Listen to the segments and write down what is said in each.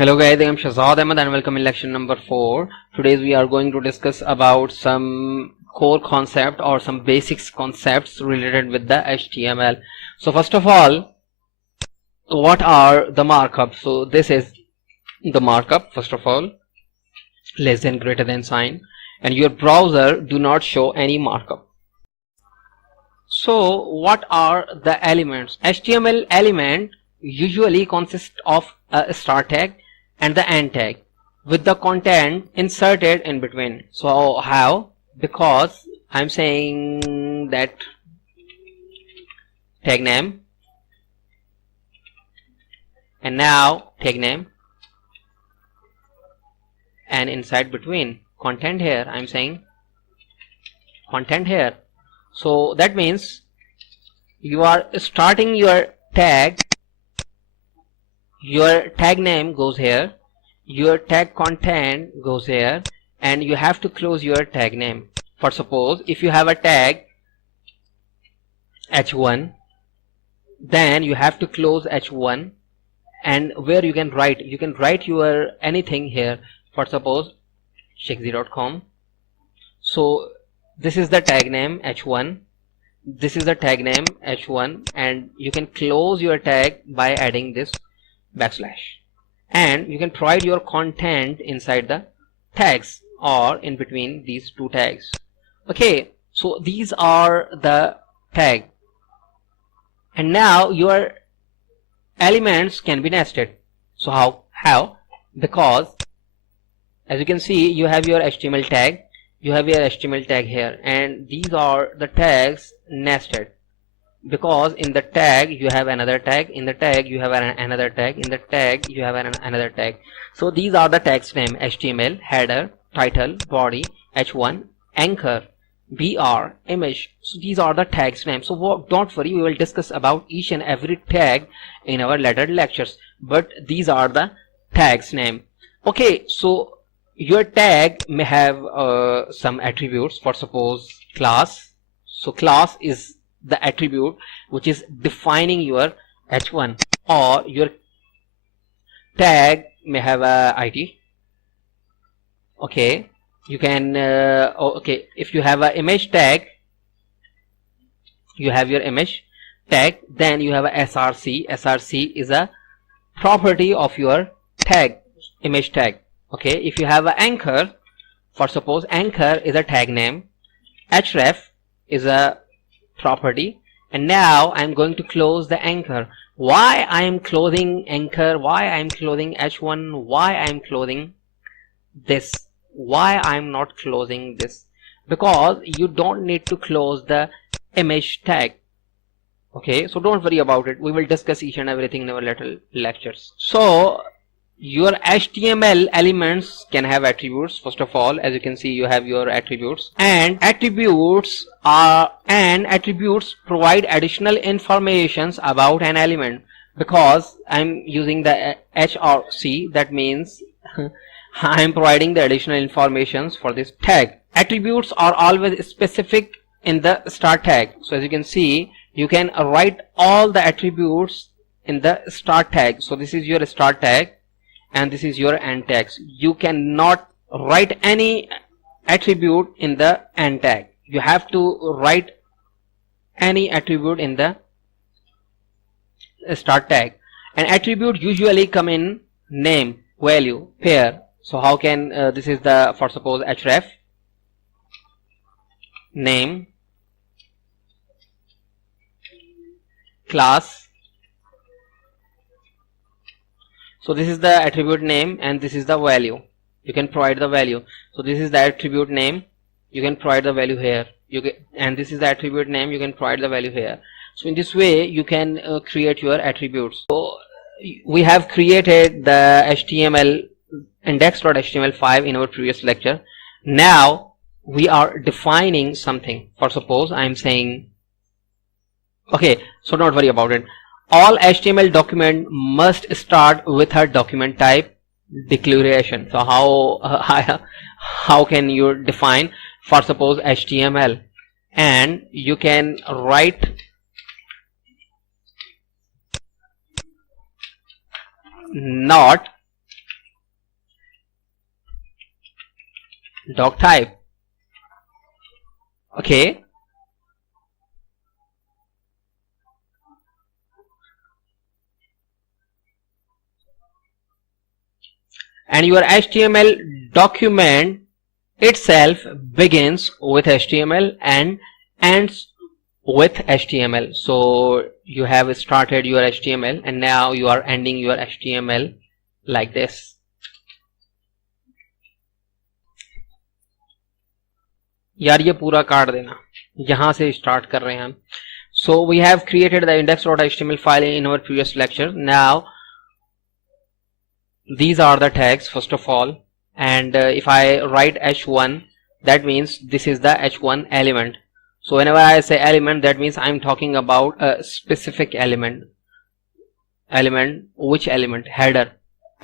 Hello guys, I am Shahzad Ahmed and welcome in lecture number 4. Today we are going to discuss about some core concept or some basics concepts related with the HTML. So first of all, what are the markups? So this is the markup. First of all, less than greater than sign, and your browser do not show any markup. So what are the elements? HTML element usually consists of a start tag and the end tag with the content inserted in between. So how? Because I'm saying that tag name and now tag name, and inside between content here, I'm saying content here. So that means you are starting your tag, your tag name goes here, your tag content goes here, and you have to close your tag name. For suppose if you have a tag h1, then you have to close h1, and where you can write your anything here. For suppose shakesy.com. so this is the tag name h1, this is the tag name h1, and you can close your tag by adding this backslash, and you can provide your content inside the tags or in between these two tags. Okay, so these are the tag, and now your elements can be nested. So how? Because as you can see, you have your HTML tag, you have your HTML tag here, and these are the tags nested, because in the tag you have another tag, in the tag you have another tag, in the tag you have another tag. So these are the tags name: HTML, header, title, body, h1, anchor, br, image. So these are the tags name. So don't worry, we will discuss about each and every tag in our later lectures, but these are the tags name. Okay, so your tag may have some attributes. For suppose class. So class is the attribute which is defining your h1, or your tag may have a id. Okay, you can okay, if you have an image tag, you have your image tag, then you have a src. Src is a property of your tag, image tag. Okay, if you have an anchor, for suppose anchor is a tag name, href is a property, and now I'm going to close the anchor. Why I am closing anchor? Why I am closing h1? Why I am closing this? Why I am not closing this? Because you don't need to close the image tag. Okay, so don't worry about it. We will discuss each and everything in our later lectures. So your HTML elements can have attributes. First of all, as you can see, you have your attributes, and attributes provide additional informations about an element. Because I'm using the hrc, that means I'm providing the additional informations for this tag. Attributes are always specific in the start tag. So as you can see, you can write all the attributes in the start tag. So this is your start tag, and this is your end tags. You cannot write any attribute in the end tag. You have to write any attribute in the start tag. An attribute usually come in name, value, pair. So how can this is the, for suppose href, name, class. So this is the attribute name, and this is the value. You can provide the value. So this is the attribute name, you can provide the value here. And this is the attribute name, you can provide the value here. So in this way you can create your attributes. So we have created the HTML index.html5 in our previous lecture. Now we are defining something. For suppose I'm saying, okay, so don't worry about it. All HTML document must start with a document type declaration. So how can you define? For suppose HTML, and you can write not doc type. Okay, and your HTML document itself begins with HTML and ends with HTML. So you have started your HTML and now you are ending your HTML like this. यार ये पूरा काट देना, यहाँ से start कर रहे हैं हम. So we have created the index.html file in our previous lecture. Now these are the tags first of all, and if I write h1, that means this is the h1 element. So whenever I say element, that means I'm talking about a specific element. Which element? Header,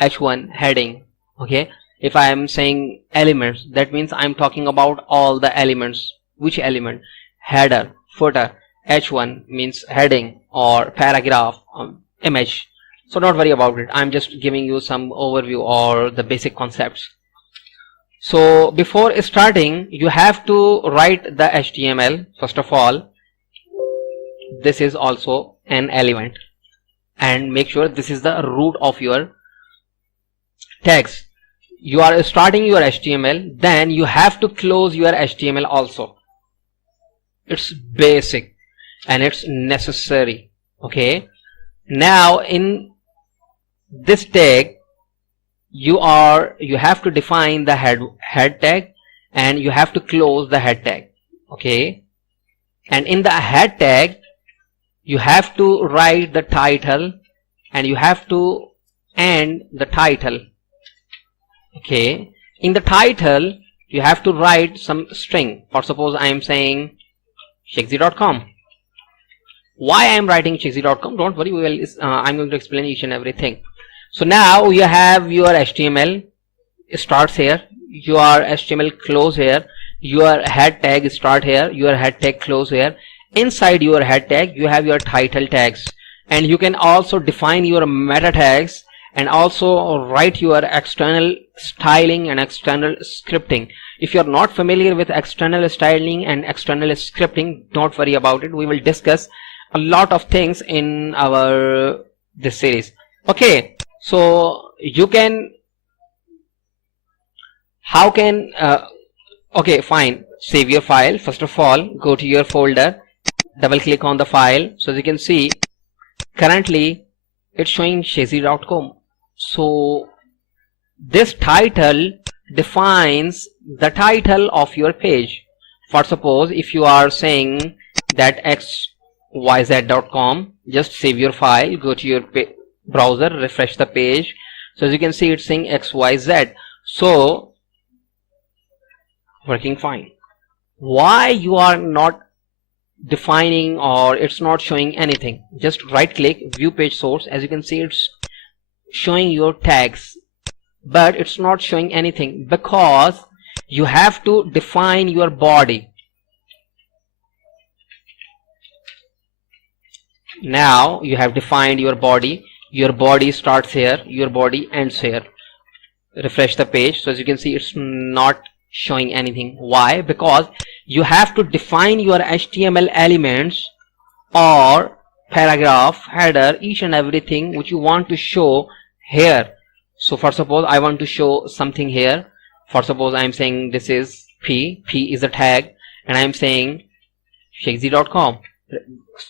h1 heading. Okay, if I am saying elements, that means I'm talking about all the elements. Which element? Header, footer. h1 means heading or paragraph, image. So don't worry about it, I'm just giving you some overview or the basic concepts. So before starting, you have to write the HTML first of all. This is also an element, and make sure this is the root of your tags. You are starting your HTML, then you have to close your HTML also. It's basic and it's necessary. Okay, now in this tag you have to define the head tag, and you have to close the head tag. Okay, and in the head tag you have to write the title and you have to end the title. Okay, in the title you have to write some string. For suppose I am saying shakesy.com. Why I am writing shakesy.com? Don't worry, I'm going to explain each and everything. So now you have your HTML starts here, your HTML close here, your head tag start here, your head tag close here. Inside your head tag you have your title tags, and you can also define your meta tags and also write your external styling and external scripting. If you are not familiar with external styling and external scripting, don't worry about it. We will discuss a lot of things in our this series. Okay, so you can okay, fine, save your file. First of all, go to your folder, double click on the file. So as you can see, currently it's showing shakesy.com. so this title defines the title of your page. For suppose if you are saying that xyz.com, just save your file, go to your browser, refresh the page. So as you can see, it's saying xyz, so working fine. Why you are not defining or it's not showing anything? Just right click, view page source. As you can see, it's showing your tags, but it's not showing anything because you have to define your body. Now you have defined your body. Your body starts here, your body ends here. Refresh the page. So as you can see, it's not showing anything. Why? Because you have to define your HTML elements or paragraph, header, each and everything which you want to show here. So for suppose I want to show something here. For suppose I am saying this is P is a tag, and I am saying shakesy.com.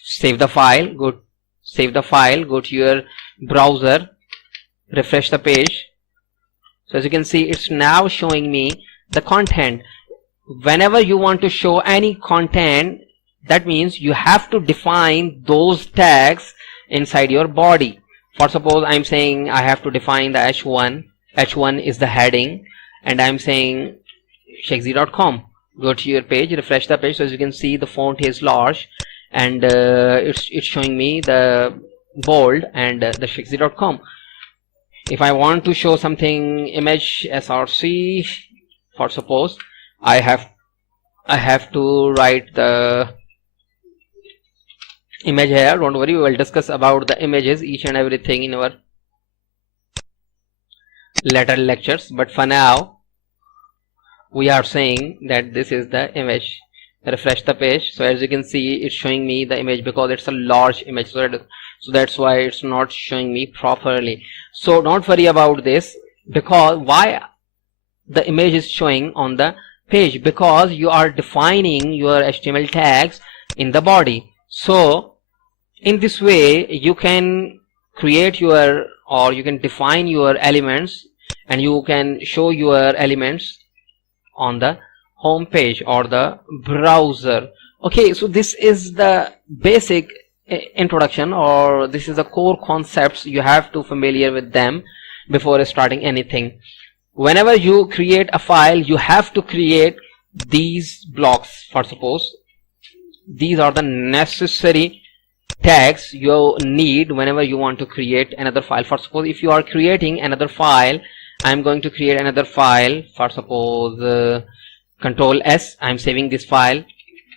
Save the file, go to your browser, refresh the page. So as you can see, it's now showing me the content. Whenever you want to show any content, that means you have to define those tags inside your body. For suppose I'm saying I have to define the h1 is the heading, and I'm saying shakesy.com. Go to your page, refresh the page. So as you can see, the font is large, and it's showing me the bold and the shakesy.com. If I want to show something image src, for suppose I have to write the image here. Don't worry, we will discuss about the images, each and everything in our later lectures, but for now we are saying that this is the image. Refresh the page. So as you can see, it's showing me the image because it's a large image, so that's why it's not showing me properly. So don't worry about this, because why the image is showing on the page, because you are defining your HTML tags in the body. So in this way you can create your, or you can define your elements, and you can show your elements on the home page or the browser. Okay, so this is the basic introduction, or this is the core concepts. You have to familiar with them before starting anything. Whenever you create a file, you have to create these blocks. For suppose these are the necessary tags you need whenever you want to create another file. For suppose if you are creating another file, I'm going to create another file. For suppose Control S, I'm saving this file,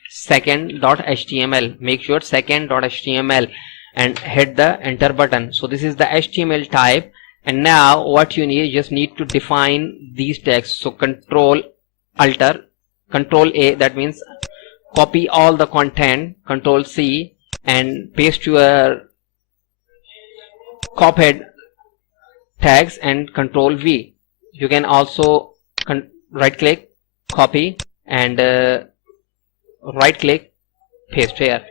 second.html. Make sure second.html and hit the enter button. So this is the HTML type, and now what you need, you just need to define these tags. So Control A, that means copy all the content, Control C, and paste your copied tags, and Control V. You can also right click, copy, and right click, paste here.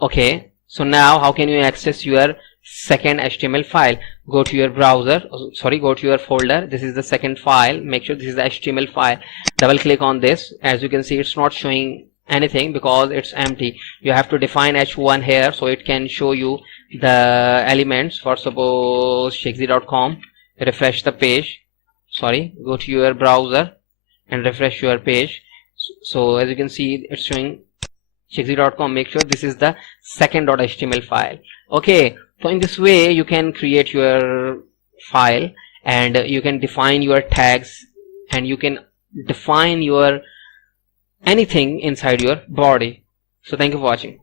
Okay, so now how can you access your second HTML file? Go to your browser, go to your folder. This is the second file. Make sure this is the HTML file. Double click on this. As you can see, it's not showing anything because it's empty. You have to define h1 here so it can show you the elements. For suppose shakesy.com, refresh the page, go to your browser and refresh your page. So as you can see, it's showing shakesy.com. Make sure this is the second.html file. Okay, so in this way you can create your file, and you can define your tags, and you can define your anything inside your body. So thank you for watching.